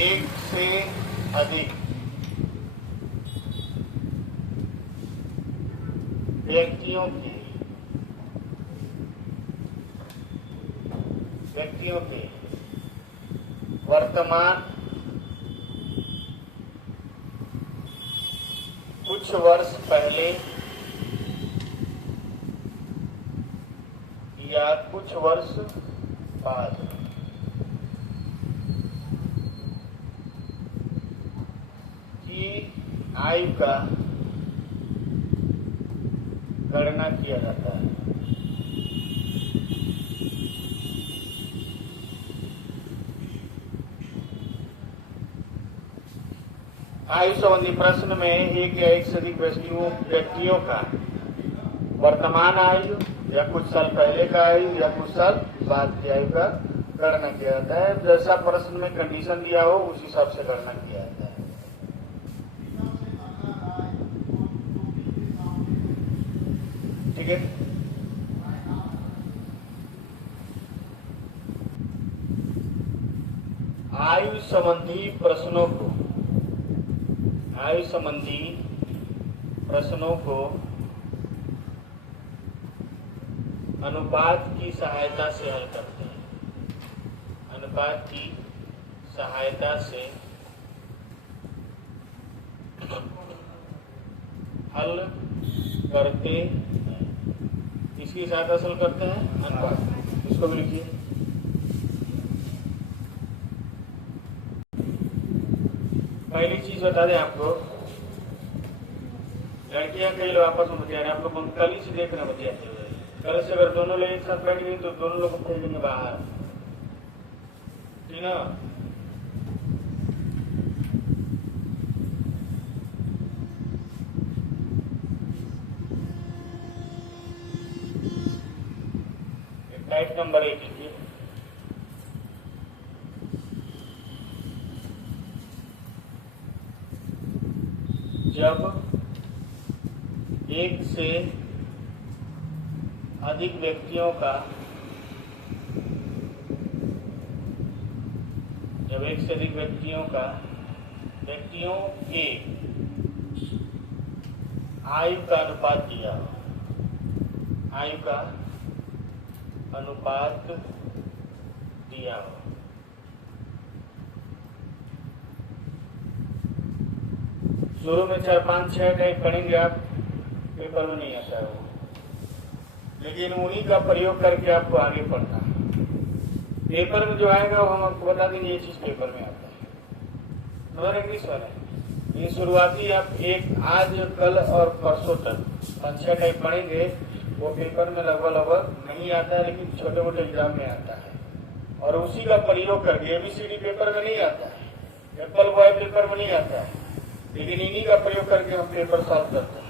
एक से अधिक व्यक्तियों के वर्तमान कुछ वर्ष पहले या कुछ वर्ष बाद की आयु का गणना किया जाता है। आयु संबंधी प्रश्न में एक या एक से अधिक व्यक्तियों का वर्तमान आयु या कुछ साल पहले का आयु या कुछ साल बाद की आयु का गणना किया जाता है। जैसा प्रश्न में कंडीशन दिया हो उस हिसाब से गणना किया जाता है। ठीक है। आयु संबंधी प्रश्नों को अनुपात की सहायता से हल करते हैं। अनुपात की सहायता से हल करते हैं। किसकी सहायता से हल करते हैं? अनुपात। इसको भी लिखिए। पहली चीज बता दें आपको, लड़कियां कई लोग आपस में बतिया रहे हैं। आप लोग कल ही से देख रहे हैं बतियाते हुए। कल से अगर दोनों लोग एक साथ बैठ गए तो दोनों लोग को भेजेंगे बाहर, ठीक ना? लाइट नंबर 1 लिखिए। जब एक से अधिक व्यक्तियों के आयु का अनुपात दिया हो, शुरू में 4, 5, 6 टाइप पढ़ेंगे आप, पेपर में नहीं आता है वो, लेकिन उन्हीं का प्रयोग करके आपको आगे पढ़ना है। पेपर में जो आएगा वो हम आपको बता देंगे ये चीज पेपर में आता है। नंबर इंग्लिश वाला ये शुरुआती आप आज, कल और परसों तक 5-6 टाइप पढ़ेंगे। वो पेपर में लगभग नहीं आता है, लेकिन छोटे मोटे एग्जाम में आता है। और उसी का प्रयोग करके ABCD पेपर में नहीं आता है, एप्पल बॉय पेपर में नहीं आता है, लेकिन इन्हीं का प्रयोग करके हम पेपर सॉल्व करते हैं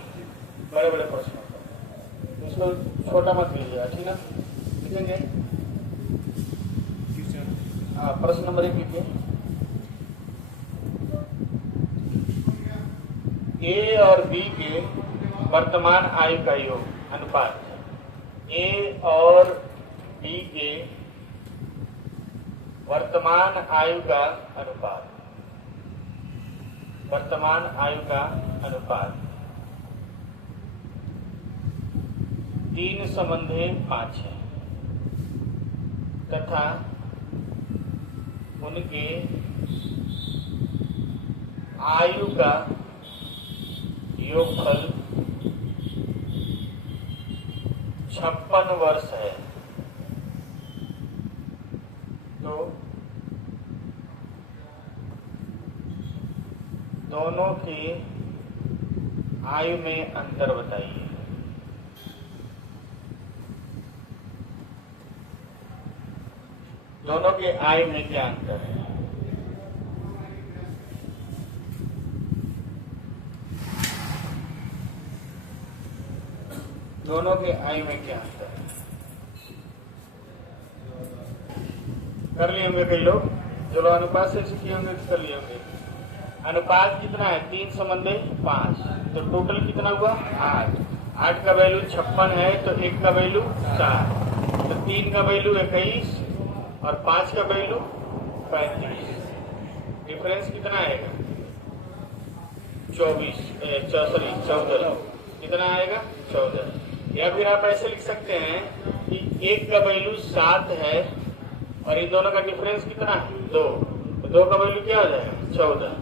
बड़े बड़े प्रश्नों पर। उसको छोटा मत लीजिएगा, ठीक ना? लिखेंगे। हाँ, प्रश्न नंबर 1 लिखिए। A और B के वर्तमान आयु का योग अनुपात। A और B के वर्तमान आयु का अनुपात 3:5 है तथा उनके आयु का योगफल 56 वर्ष है। तो दोनों की आयु में अंतर बताइए। दोनों के आयु में क्या अंतर है? दोनों के आयु में क्या अंतर है? कर लिए होंगे कई लोग, जो लोग अनुपात से सीखे होंगे कर लिए होंगे। अनुपात कितना है? 3:5। तो टोटल कितना हुआ? 8। 8 का वैल्यू 56 है, तो 1 का वैल्यू 4, तो 3 का वैल्यू 21 और 5 का वैल्यू 35। डिफरेंस कितना आएगा? 14 कितना आएगा? 14। या फिर आप ऐसे लिख सकते हैं कि एक का वैल्यू 7 है और इन दोनों का डिफरेंस कितना है? 2। तो 2 का वैल्यू क्या हो जाएगा? 14।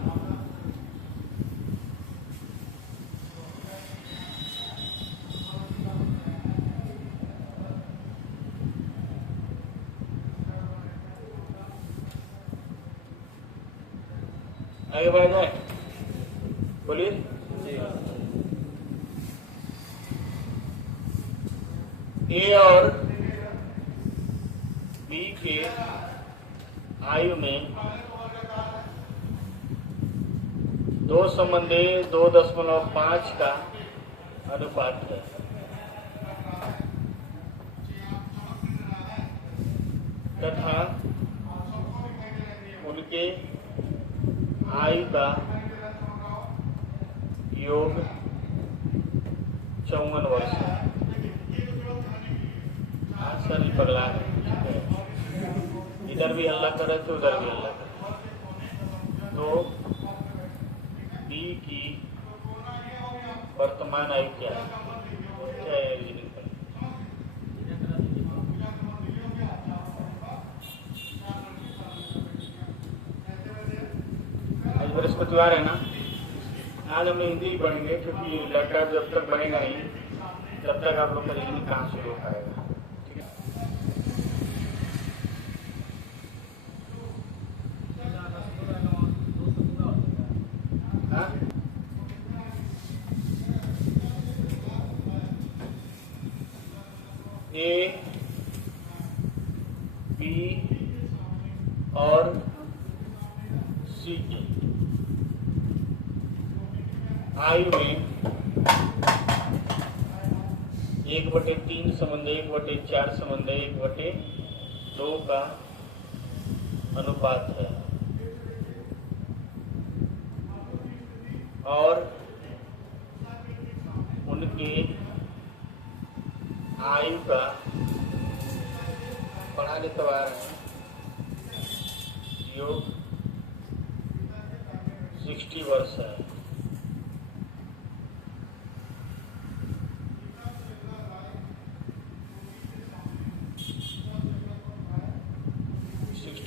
आगे बढ़ जाए, बोलिए। ए और बी के आयु में 2:2.5 का अनुपात है। तथा उनके आयु का योग 54 वर्ष है। सर ही पगला है, इधर भी हल्ला करे तो उधर भी हल्ला करे। तो बी की वर्तमान आयु क्या है? क्या है? आज बृहस्पतिवार है ना, आज हम हिंदी पढ़ेंगे क्योंकि लैपटॉप जब तक बनेगा नहीं तब तक आप लोग का हिंदी कहाँ शुरू हो पाएगा। ए, बी और सी की आयु में 1/3 संबंध 1/4 संबंध 1/2 का अनुपात है और उनके आयु का पढ़ा लेते आ रहे हैं योग 60 वर्ष है।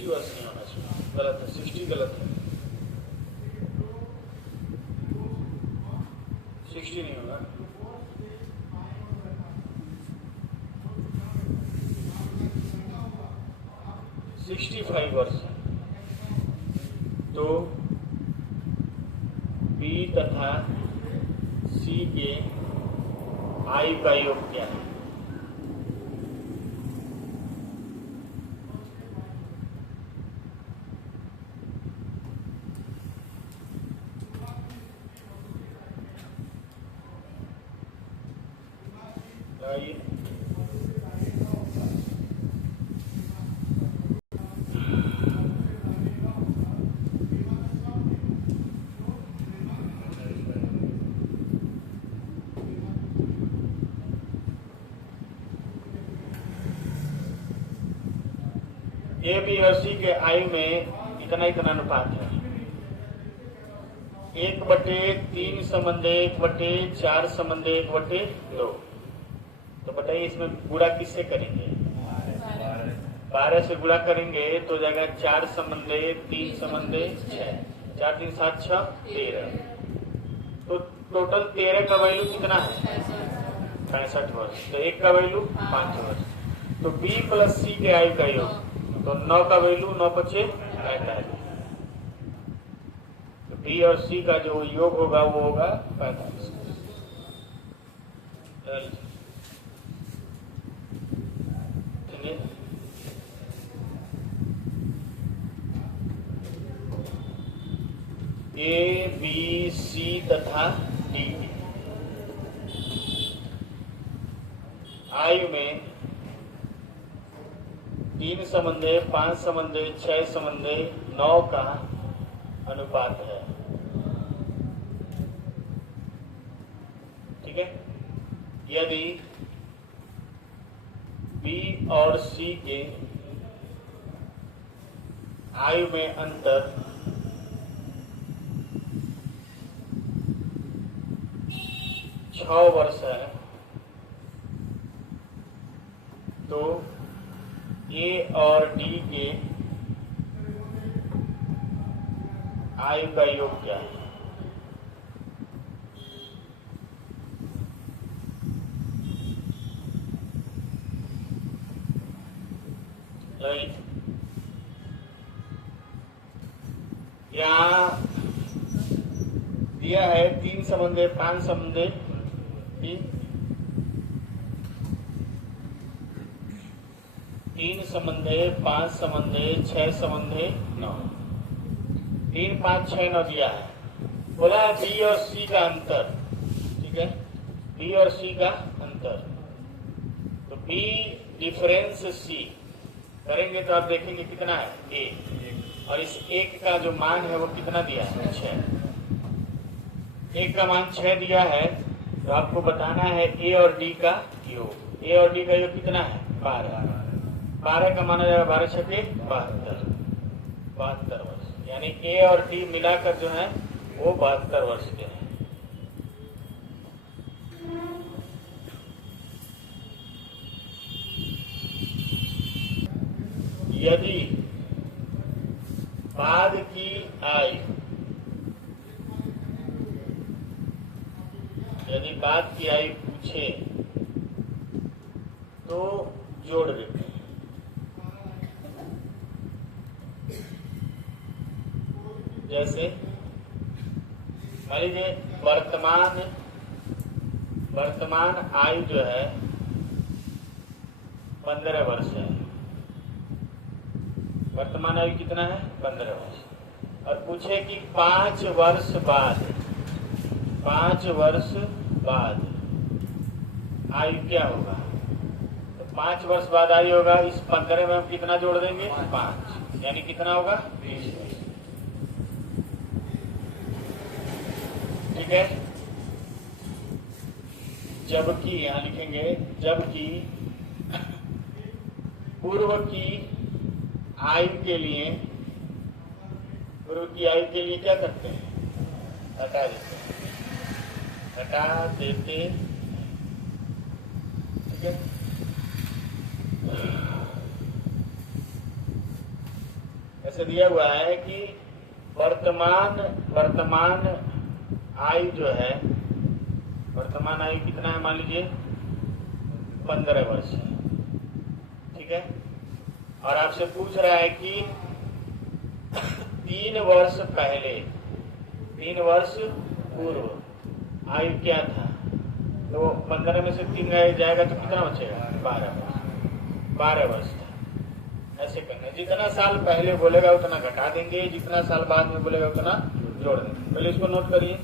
वर्ष नहीं होना चाहिए, गलत है। 60 गलत है, 60 नहीं होगा। 65 वर्ष है। तो बी तथा सी के आयु का योग क्या है? ए, बी और सी के आयु में इतना अनुपात है। 1/3 संबंध 1/4 संबंध 1/2। तो बताइए इसमें गुणा किससे करेंगे? 12 से गुणा करेंगे तो जाएगा 4 संबंध 3 संबंध 6, 4 3 7 6 13। तो टोटल 13 का वैल्यू कितना है? 65 वर्ष। तो एक का वैल्यू 5 वर्ष। तो बी प्लस सी के आयु का योग, तो 9 का वैल्यू 9×5 45। तो बी और सी का जो योग होगा वो होगा 45। ए, बी, सी तथा डी आयु में 3 संबंध 5 संबंध 6 संबंध 9 का अनुपात है। ठीक है। यदि बी और सी के आयु में अंतर 6 वर्ष है तो ए और डी के आयु का योग क्या है? यहाँ दिया है 3 संबंधे 5 संबंधे 3 संबंधे 5 संबंधे 6 संबंधे 9 3 5 6 9 दिया है। बोला बी और सी का अंतर, ठीक है, बी और सी का अंतर, तो बी डिफरेंस सी करेंगे तो आप देखेंगे कितना है ए, और इस एक का जो मान है वो कितना दिया है 6। एक का मान 6 दिया है तो आपको बताना है ए और डी का योग। ए और डी का योग कितना है 12। 12 का माना जाएगा 12 छके 72 वर्ष, यानी ए और डी मिलाकर जो है वो 72 वर्ष के हैं। यदि बाद की आयु, यदि बाद की आयु पूछे तो जोड़ देते हैं। जैसे मान लीजिए वर्तमान आयु जो है 15 वर्ष है। वर्तमान आयु कितना है 15 वर्ष, और पूछे कि 5 वर्ष बाद आयु क्या होगा, तो 5 वर्ष बाद आयु होगा, इस 15 में हम कितना जोड़ देंगे 5, यानी कितना होगा 20 वर्ष, ठीक है। जबकि यहां लिखेंगे, जबकि पूर्व की आयु के लिए क्या करते हैं, हटा देते, ठीक है। ऐसे दिया हुआ है कि वर्तमान आयु जो है, वर्तमान आयु कितना है, मान लीजिए 15 वर्ष है, ठीक है। और आपसे पूछ रहा है कि 3 वर्ष पहले, 3 वर्ष पूर्व आयु क्या था, तो 15 में से 3 जाएगा तो कितना बचेगा 12 वर्ष था। ऐसे करना, जितना साल पहले बोलेगा उतना घटा देंगे, जितना साल बाद में बोलेगा उतना जोड़ देंगे। पहले इसको नोट करिए।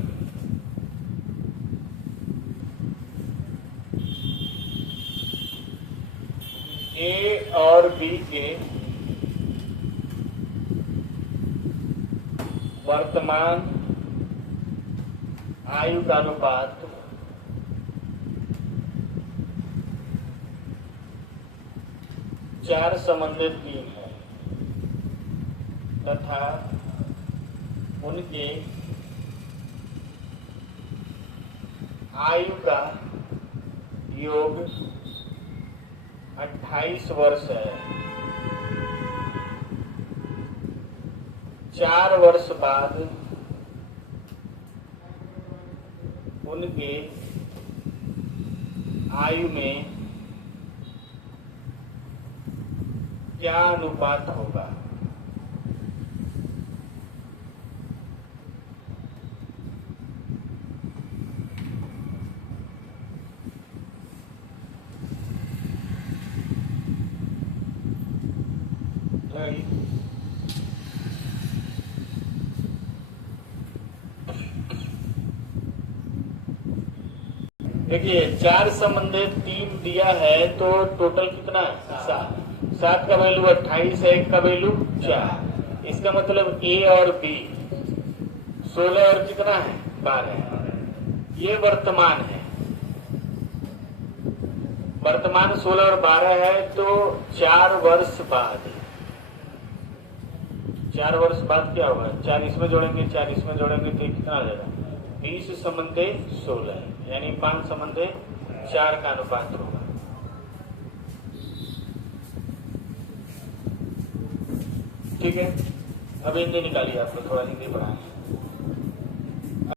ए और बी के वर्तमान आयु का अनुपात 4:3 है, तथा उनके आयु का योग 28 वर्ष है। 4 वर्ष बाद उनके आयु में क्या अनुपात होगा? देखिए 4:3 दिया है तो टोटल कितना है 7 का वैल्यू 28 है, 1 का वैल्यू 4। इसका मतलब ए और बी 16 और कितना है 12। ये वर्तमान है, वर्तमान 16 और 12 है, तो 4 वर्ष बाद, 4 वर्ष बाद क्या होगा, 4 इसमें जोड़ेंगे 4 इसमें जोड़ेंगे तो कितना आ जाएगा 20 संबंधे 16, यानी 5 संबंधे 4 का अनुपात होगा। ठीक है, अब हिंदी निकालिए, आपको थोड़ा हिंदी पढ़ाएं।